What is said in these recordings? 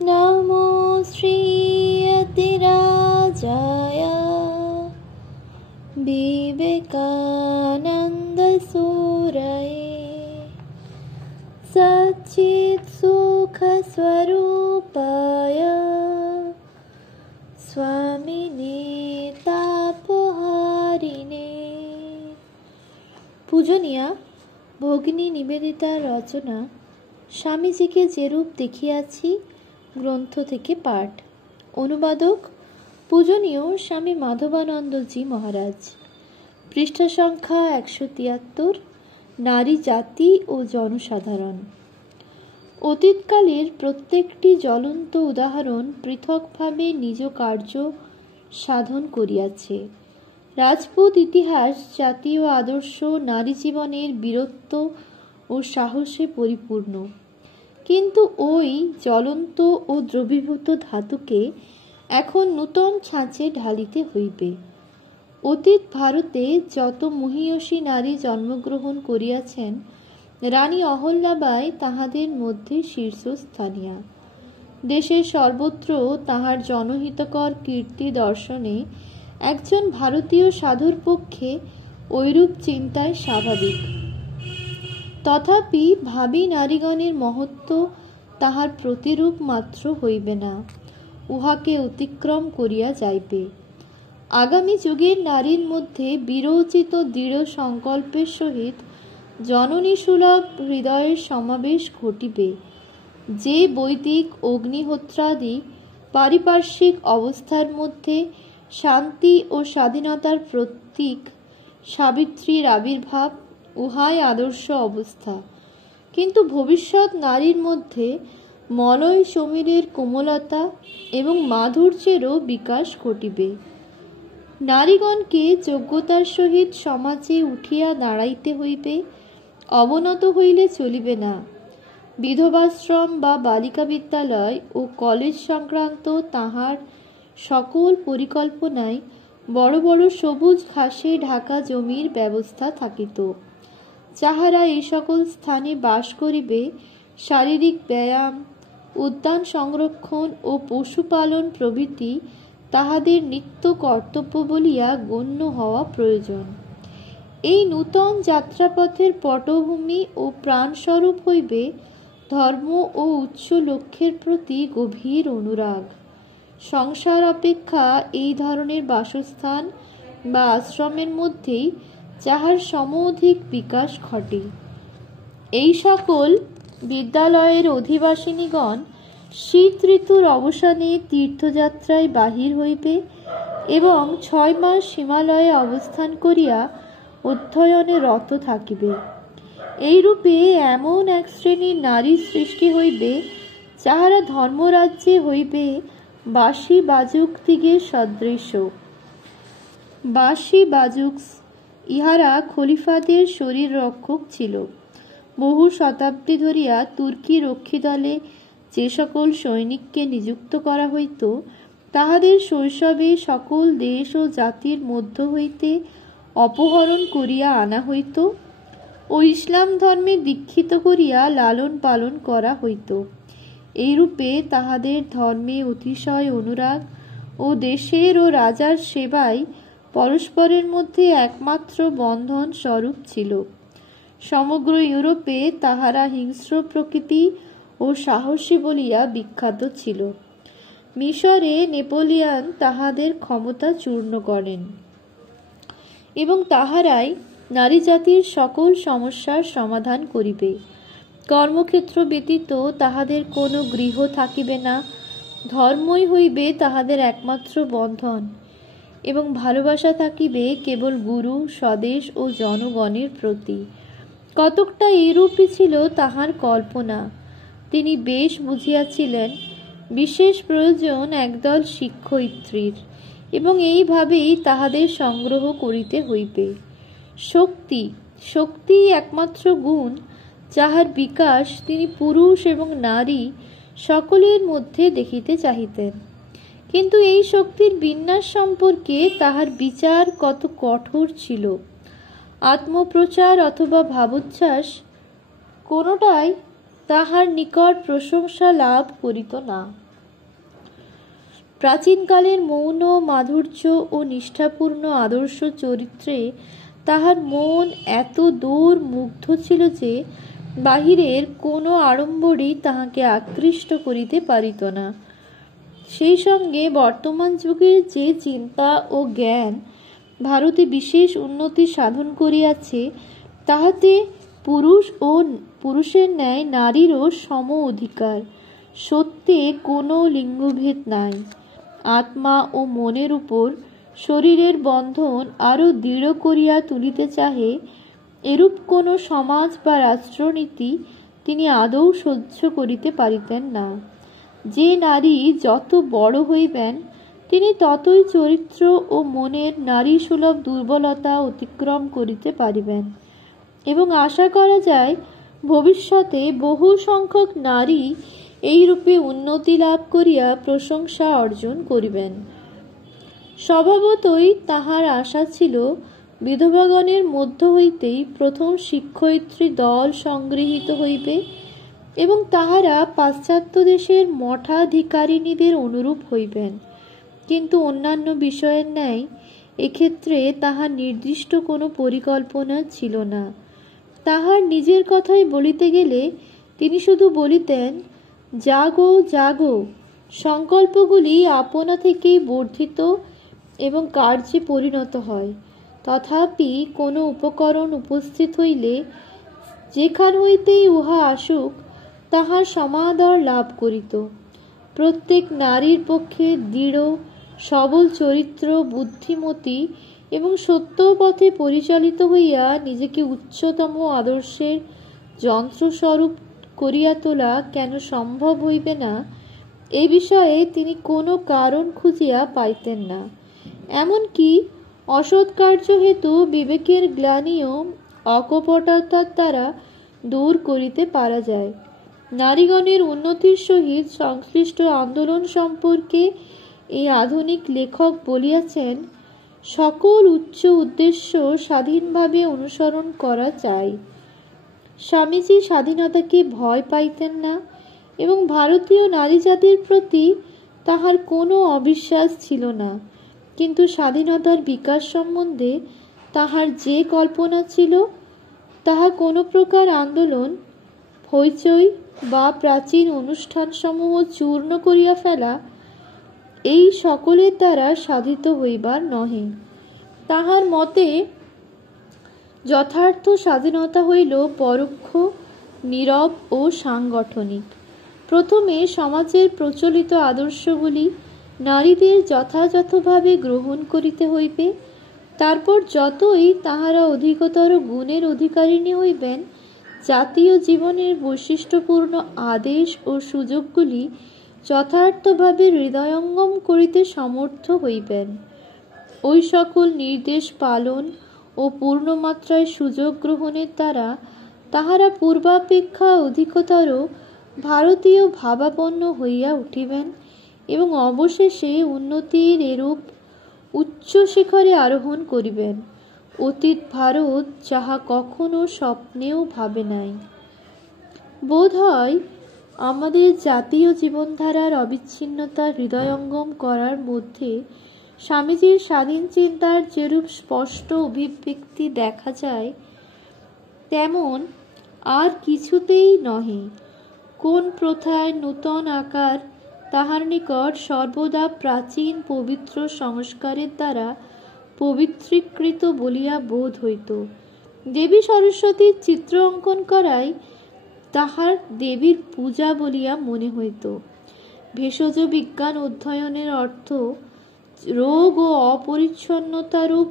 नमो श्रीयतिराजाय विवेकानन्दसूरये सच्चित्सुखस्वरूपाय स्वामिने तापहारिणे। পূজনীয়া ভগিনী নিবেদিতার রচনা স্বামীজিকে যেরূপ দেখিয়াছি গ্রন্থ থেকে পাঠ। অনুবাদক পূজনীয় স্বামী মাধবানন্দজি মহারাজ। পৃষ্ঠা সংখ্যা 173। নারী জাতি ও জনসাধারণ। অতীতকালের প্রত্যেকটি জ্বলন্ত উদাহরণ পৃথকভাবে নিজ কার্য সাধন করিয়াছে। রাজপুত ইতিহাস জাতীয় আদর্শ নারী জীবনের বীরত্ব ও সাহসে পরিপূর্ণ, কিন্তু ওই জ্বলন্ত ও দ্রবীভূত ধাতুকে এখন নূতন ছাঁচে ঢালিতে হইবে। অতীত ভারতে যত মহীয়সী নারী জন্মগ্রহণ করিয়াছেন, রানী অহল্যাবাই তাহাদের মধ্যে শীর্ষস্থানীয়া। দেশের সর্বত্র তাহার জনহিতকর কীর্তি দর্শনে একজন ভারতীয় সাধুর পক্ষে ঐরূপ চিন্তায় স্বাভাবিক। তথাপি ভাবী নারীগণের মহত্ব তাহার প্রতিরূপ মাত্র হইবে না, উহাকে অতিক্রম করিয়া যাইবে। আগামী যুগের নারীর মধ্যে বীরোচিত দৃঢ় সংকল্পের সহিত জননীসুলভ হৃদয়ের সমাবেশ ঘটিবে, যে বৈদিক অগ্নিহোত্রাদি পারিপার্শ্বিক অবস্থার মধ্যে শান্তি ও স্বাধীনতার প্রতীক সাবিত্রীর আবির্ভাব, উহাই আদর্শ অবস্থা। কিন্তু ভবিষ্যৎ নারীর মধ্যে মলয় সমীরের কোমলতা এবং মাধুর্যেরও বিকাশ ঘটিবে। নারীগণকে যোগ্যতার সহিত সমাজে উঠিয়া দাঁড়াইতে হইবে, অবনত হইলে চলিবে না। বিধবাশ্রম বা বালিকা বিদ্যালয় ও কলেজ সংক্রান্ত তাহার সকল পরিকল্পনায় বড় বড় সবুজ ঘাসে ঢাকা জমির ব্যবস্থা থাকিত। যাহারা এই সকল স্থানে বাস করিবে, শারীরিক ব্যায়াম, উদ্যান সংরক্ষণ ও পশুপালন প্রভৃতি তাহাদের নিত্য কর্তব্য বলিয়া গণ্য হওয়া প্রয়োজন। এই নূতন যাত্রাপথের পটভূমি ও প্রাণস্বরূপ হইবে ধর্ম ও উচ্চ লক্ষ্যের প্রতি গভীর অনুরাগ। সংসার অপেক্ষা এই ধরনের বাসস্থান বা আশ্রমের মধ্যেই যাহার সমধিক বিকাশ ঘটে। এই সকল বিদ্যালয়ের অধিবাসিনীগণ শীত ঋতুর অবসানে তীর্থযাত্রায় বাহির হইবে এবং 6 মাস হিমালয়ে অবস্থান করিয়া অধ্যয়নে রত থাকিবে। এইরূপে এমন এক শ্রেণীর নারীর সৃষ্টি হইবে, যাহারা ধর্মরাজ্যে হইবে বাঁশি বাজুক দিগের সদৃশ। বাঁশি বাজুক ইহারা খলিফাদের শরীর রক্ষক ছিল। বহু শতাব্দী ধরিয়া তুর্কি রক্ষী দলে যে সকল সৈনিককে নিযুক্ত করা হইত, তাহাদের শৈশবে সকল দেশ ও জাতির মধ্য হইতে অপহরণ করিয়া আনা হইত ও ইসলাম ধর্মে দীক্ষিত করিয়া লালন পালন করা হইত। এইরূপে তাহাদের ধর্মে অতিশয় অনুরাগ ও দেশের ও রাজার সেবায় পরস্পরের মধ্যে একমাত্র বন্ধন স্বরূপ ছিল। সমগ্র ইউরোপে তাহারা হিংস্র প্রকৃতি ও সাহসী বলিয়া বিখ্যাত ছিল। মিশরে নেপোলিয়ন তাহাদের ক্ষমতা চূর্ণ করেন এবং তাহারাই নারী জাতির সকল সমস্যার সমাধান করিবে। কর্মক্ষেত্র ব্যতীত তাহাদের কোনো গৃহ থাকিবে না। ধর্মই হইবে তাহাদের একমাত্র বন্ধন এবং ভালোবাসা থাকিবে কেবল গুরু, স্বদেশ ও জনগণের প্রতি। কতকটা এইরূপই ছিল তাহার কল্পনা। তিনি বেশ বুঝিয়াছিলেন বিশেষ প্রয়োজন একদল শিক্ষয়িত্রীর এবং এইভাবেই তাহাদের সংগ্রহ করিতে হইবে। শক্তি একমাত্র গুণ, যাহার বিকাশ তিনি পুরুষ এবং নারী সকলের মধ্যে দেখিতে চাহিতেন। কিন্তু এই শক্তির বিন্যাস সম্পর্কে তাহার বিচার কত কঠোর ছিল। আত্মপ্রচার অথবা ভাবোচ্ছ্বাস কোনোটাই তাহার নিকট প্রশংসা লাভ করিত না। প্রাচীনকালের মৌন মাধুর্য ও নিষ্ঠাপূর্ণ আদর্শ চরিত্রে তাহার মন এত দূর মুগ্ধ ছিল যে বাহিরের কোনো আড়ম্বরই তাহাকে আকৃষ্ট করিতে পারিত না। সেই সঙ্গে বর্তমান যুগের যে চিন্তা ও জ্ঞান ভারতে বিশেষ উন্নতি সাধন করিয়াছে, তাহাতে পুরুষ ও পুরুষের ন্যায় নারীরও সম অধিকার, সত্যে কোনো লিঙ্গভেদ নাই। আত্মা ও মনের উপর শরীরের বন্ধন আরও দৃঢ় করিয়া তুলিতে চাহে, এরূপ কোনো সমাজ বা রাষ্ট্রনীতি তিনি আদৌ সহ্য করিতে পারিতেন না। যে নারী যত বড় হইবেন, তিনি ততই চরিত্র ও মনের নারী সুলভ দুর্বলতা অতিক্রম করিতে পারিবেন, এবং আশা করা যায় ভবিষ্যতে বহু সংখ্যক নারী এইরূপে উন্নতি লাভ করিয়া প্রশংসা অর্জন করিবেন। স্বভাবতই তাহার আশা ছিল বিধবাগণের মধ্য হইতেই প্রথম শিক্ষয়িত্রী দল সংগৃহীত হইবে এবং তাহারা পাশ্চাত্য দেশের মঠাধিকারিণীদের অনুরূপ হইবেন। কিন্তু অন্যান্য বিষয়ের ন্যায় এক্ষেত্রে তাহার নির্দিষ্ট কোনো পরিকল্পনা ছিল না। তাহার নিজের কথাই বলিতে গেলে তিনি শুধু বলিতেন, জাগো জাগো। সংকল্পগুলি আপনা থেকেই বর্ধিত এবং কার্যে পরিণত হয়। তথাপি কোনো উপকরণ উপস্থিত হইলে যেখান হইতেই উহা আসুক, তাহার সমাদর লাভ করিত। প্রত্যেক নারীর পক্ষে দৃঢ় সবল চরিত্র, বুদ্ধিমতী এবং সত্য পথে পরিচালিত হইয়া নিজেকে উচ্চতম আদর্শের যন্ত্রস্বরূপ করিয়া তোলা কেন সম্ভব হইবে না, এ বিষয়ে তিনি কোনো কারণ খুঁজিয়া পাইতেন না। এমনকি অসৎ কার্য হেতু বিবেকের গ্লানিও অকপটতার দ্বারা দূর করিতে পারা যায়। নারীগণের উন্নতির সহিত সংশ্লিষ্ট আন্দোলন সম্পর্কে এই আধুনিক লেখক বলিয়াছেন, সকল উচ্চ উদ্দেশ্য স্বাধীনভাবে অনুসরণ করা চাই। স্বামীজি স্বাধীনতাকে ভয় পাইতেন না এবং ভারতীয় নারী জাতির প্রতি তাহার কোনো অবিশ্বাস ছিল না, কিন্তু স্বাধীনতার বিকাশ সম্বন্ধে তাহার যে কল্পনা ছিল, তাহা কোনো প্রকার আন্দোলন, হইচই বা প্রাচীন অনুষ্ঠানসমূহ চূর্ণ করিয়া ফেলা, এই সকলের দ্বারা সাধিত হইবার নহে। তাহার মতে যথার্থ স্বাধীনতা হইল পরোক্ষ, নীরব ও সাংগঠনিক। প্রথমে সমাজের প্রচলিত আদর্শগুলি নারীদের যথাযথভাবে গ্রহণ করিতে হইবে। তারপর যতই তাহারা অধিকতর গুণের অধিকারিণী হইবেন, জাতীয় জীবনের বৈশিষ্ট্যপূর্ণ আদেশ ও সুযোগগুলি যথার্থভাবে হৃদয়ঙ্গম করিতে সমর্থ হইবেন। ওই সকল নির্দেশ পালন ও পূর্ণমাত্রায় সুযোগ গ্রহণের দ্বারা তাহারা পূর্বাপেক্ষা অধিকতর ভারতীয় ভাবাপন্ন হইয়া উঠিবেন এবং অবশেষে উন্নতির এরূপ উচ্চ শিখরে আরোহণ করিবেন, অতীত ভারত যাহা কখনো স্বপ্নেও ভাবে নাই। বোধ হয় আমাদের জাতীয় জীবনধারার অবিচ্ছিন্নতা হৃদয়ঙ্গম করার মধ্যে স্বামীজির স্বাধীন চিন্তার যেরূপ স্পষ্ট অভিব্যক্তি দেখা যায়, তেমন আর কিছুতেই নহে। কোন প্রথায় নূতন আকার তাহার নিকট সর্বদা প্রাচীন পবিত্র সংস্কারের দ্বারা পবিত্রীকৃত বলিয়া বোধ হইত। দেবী সরস্বতীর চিত্র অঙ্কন করাই তাহার দেবীর পূজা বলিয়া মনে হইত। ভেষজ বিজ্ঞান অধ্যয়নের অর্থ রোগ ও অপরিচ্ছন্নতারূপ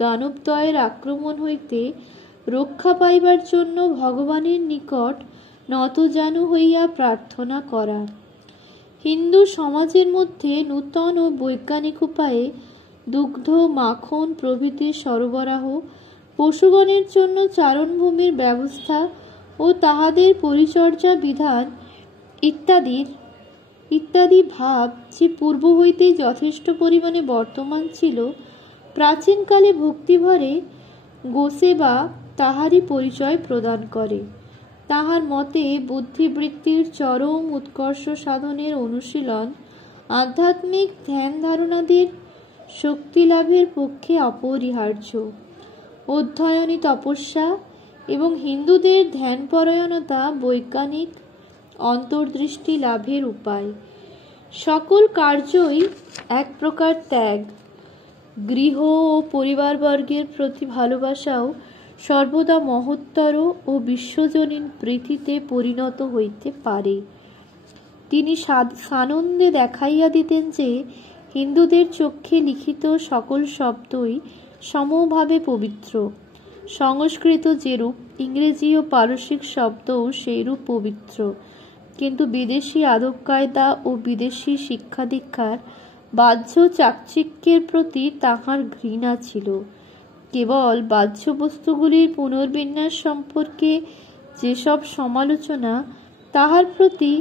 দানবদ্বয়ের আক্রমণ হইতে রক্ষা পাইবার জন্য ভগবানের নিকট নতজানু হইয়া প্রার্থনা করা। হিন্দু সমাজের মধ্যে নূতন ও বৈজ্ঞানিক উপায়ে দুগ্ধ, মাখন প্রভৃতির সরবরাহ, পশুগণের জন্য চারণভূমির ব্যবস্থা ও তাহাদের পরিচর্যা বিধান ইত্যাদি ভাব যে পূর্ব হইতেই যথেষ্ট পরিমাণে বর্তমান ছিল, প্রাচীনকালে ভক্তিভরে গোসেবা তাহারই পরিচয় প্রদান করে। তাহার মতে বুদ্ধিবৃত্তির চরম উৎকর্ষ সাধনের অনুশীলন আধ্যাত্মিক ধ্যান ধারণাদের শক্তি লাভের পক্ষে অপরিহার্য। অধ্যয়নী তপস্যা এবং হিন্দুদের ধ্যানপরায়ণতা বৈজ্ঞানিক অন্তর্দৃষ্টি লাভের উপায়। সকল কার্যই এক প্রকার ত্যাগ। গৃহ ও পরিবারবর্গের প্রতি ভালোবাসাও সর্বদা মহত্তর ও বিশ্বজনীন প্রীতিতে পরিণত হইতে পারে। তিনি সানন্দে দেখাইয়া দিতেন যে হিন্দুদের চক্ষে লিখিত সকল শব্দই সমভাবে পবিত্র। সংস্কৃত যেরূপ, ইংরেজি ও পারসিক শব্দও সেইরূপ পবিত্র, কিন্তু বিদেশি আদব কায়দা ও বিদেশি শিক্ষা দীক্ষার বাহ্য চাকচিক্যের প্রতি তাহার ঘৃণা ছিল। কেবল বাহ্য বস্তুগুলির পুনর্বিন্যাস সম্পর্কে যেসব সমালোচনা, তাহার প্রতি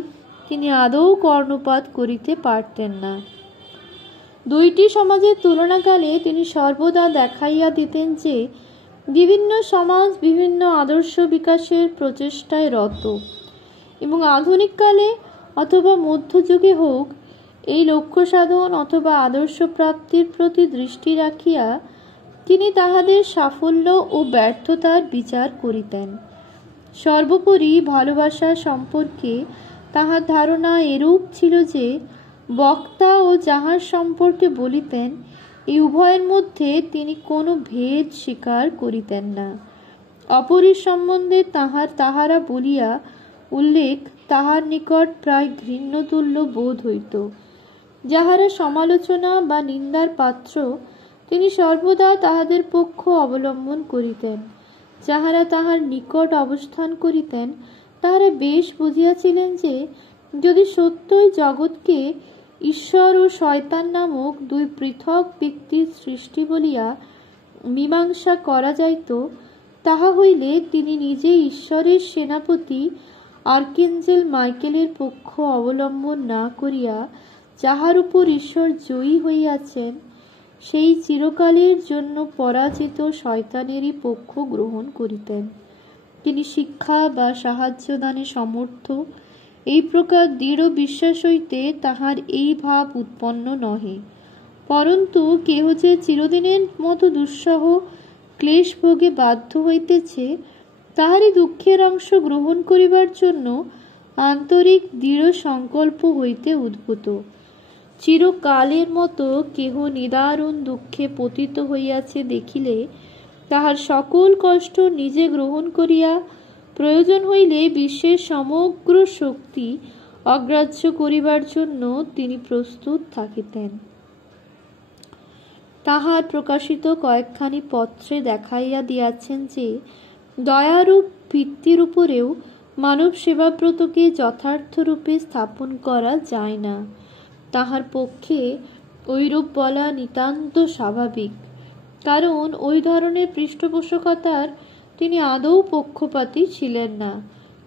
তিনি আদৌ কর্ণপাত করিতে পারতেন না। দুইটি সমাজের তুলনাকালে তিনি সর্বদা দেখাইয়া দিতেন যে বিভিন্ন সমাজ বিভিন্ন আদর্শ বিকাশের প্রচেষ্টায় রত, এবং আধুনিককালে অথবা মধ্যযুগে হোক, এই লক্ষ্য সাধন অথবা আদর্শ প্রাপ্তির প্রতি দৃষ্টি রাখিয়া তিনি তাহাদের সাফল্য ও ব্যর্থতার বিচার করিতেন। সর্বোপরি ভালোবাসা সম্পর্কে তাহার ধারণা এরূপ ছিল যে বক্তা ও যাহার সম্পর্কে বলিতেন, এই উভয়ের মধ্যে তিনি কোনো ভেদ স্বীকার করিতেন না। অপরের সম্বন্ধে তাহারা বলিয়া উল্লেখ তাহার নিকট প্রায় ঘৃণ্যতুল্য বোধ হইত। যাহারা সমালোচনা বা নিন্দার পাত্র, তিনি সর্বদা তাহাদের পক্ষ অবলম্বন করিতেন। যাহারা তাহার নিকট অবস্থান করিতেন, তাহারা বেশ বুঝিয়াছিলেন যে যদি সত্যই জগৎকে ঈশ্বর ও শয়তান নামক দুই পৃথক ব্যক্তির সৃষ্টি বলিয়া মীমাংসা করা যাইত, তাহা হইলে তিনি নিজে ঈশ্বরের সেনাপতি আর্কেঞ্জেল মাইকেলের পক্ষ অবলম্বন না করিয়া যাহার উপর ঈশ্বর জয়ী হইয়াছেন, সেই চিরকালের জন্য পরাজিত শয়তানেরই পক্ষ গ্রহণ করিতেন। তিনি শিক্ষা বা সাহায্য দানে সমর্থ, এই প্রকার দৃঢ় বিশ্বাস হইতে তাহার এই ভাব উৎপন্ন নহে। পরন্তু কেহ যে চিরদিনের মতো দুঃসহ ক্লেশ ভোগে বাধ্য হইতেছে, তাহারই দুঃখের অংশ গ্রহণ করিবার জন্য আন্তরিক দৃঢ় সংকল্প হইতে উদ্ভূত। চিরকালের মতো কেহ নিদারুণ দুঃখে পতিত হইয়াছে দেখিলে তাহার সকল কষ্ট নিজে গ্রহণ করিয়া প্রয়োজন হইলে বিশ্বের সমগ্র শক্তি অগ্রাহ্য করিবার জন্য তিনি প্রস্তুত থাকিতেন। তাহার প্রকাশিত কয়েকখানি পত্রে দেখাইয়া দিয়াছেন যে দয়ারূপ ভিত্তির উপরেও মানব সেবাব্রতকে যথার্থরূপে স্থাপন করা যায় না। তাহার পক্ষে ঐরূপ বলা নিতান্ত স্বাভাবিক, কারণ ওই ধরনের পৃষ্ঠপোষকতার তিনি আদৌ পক্ষপাতী ছিলেন না।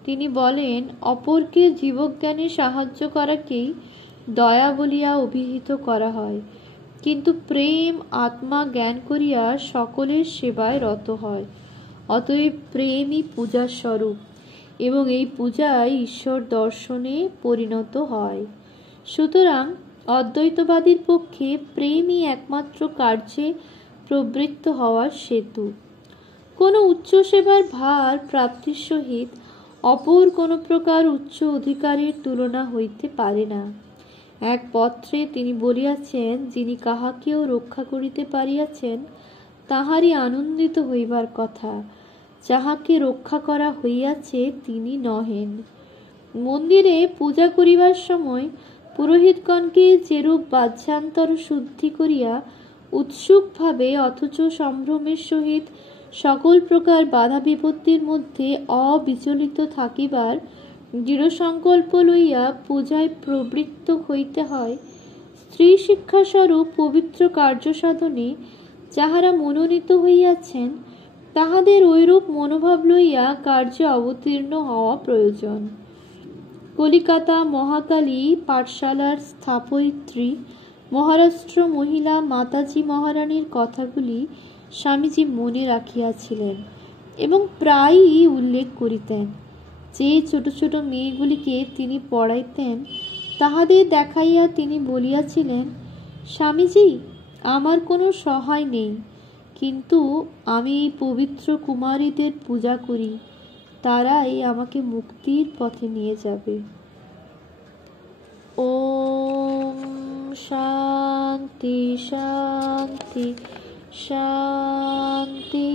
তিনি বলেন, অপরকে জীবজ্ঞানে সাহায্য করাকেই দয়া বলিয়া অভিহিত করা হয়, কিন্তু প্রেম আত্মা জ্ঞান করিয়া সকলের সেবায় রত হয়। অতএব প্রেমই পূজার স্বরূপ, এবং এই পূজায় ঈশ্বর দর্শনে পরিণত হয়। সুতরাং অদ্বৈতবাদীর পক্ষে প্রেমই একমাত্র কার্যে প্রবৃত্ত হওয়ার সেতু। কোনো উচ্চ সেবার ভার প্রাপ্তির সহিত অপর কোনো প্রকার উচ্চ অধিকারের তুলনা হইতে পারে না। এক পত্রে তিনি বলিয়াছেন, যিনি কাহাকেও রক্ষা করিতে পারিয়াছেন, তাহারই আনন্দিত হইবার কথা। যাহাকে রক্ষা করা হইয়াছে তিনি নহেন। মন্দিরে পূজা করিবার সময় পুরোহিতগণকে যেরূপ বাহ্যান্তর শুদ্ধি করিয়া উৎসুকভাবে অথচ সম্ভ্রমের সহিত সকল প্রকার বাধা বিপত্তির মধ্যে অবিচলিত থাকিবার দৃঢ় সংকল্প লইয়া পূজায় প্রবৃত্ত হইতে হয়, স্ত্রী শিক্ষাস্বরূপ পবিত্র কার্য সাধনে যাহারা মনোনীত হইয়াছেন, তাহাদের ঐরূপ মনোভাব লইয়া কার্যে অবতীর্ণ হওয়া প্রয়োজন। কলিকাতা মহাকালী পাঠশালার স্থাপয়িত্রী মহারাষ্ট্র মহিলা মাতাজি মহারানীর কথাগুলি স্বামীজি মনে রাখিয়াছিলেন এবং প্রায়ই উল্লেখ করিতেন। যে ছোট ছোট মেয়েগুলিকে তিনি পড়াইতেন, তাহাদের দেখাইয়া তিনি বলিয়াছিলেন, স্বামীজি, আমার কোনো সহায় নেই, কিন্তু আমি এই পবিত্র কুমারীদের পূজা করি, তারাই আমাকে মুক্তির পথে নিয়ে যাবে। ওম শান্তি শান্তি শান্তি।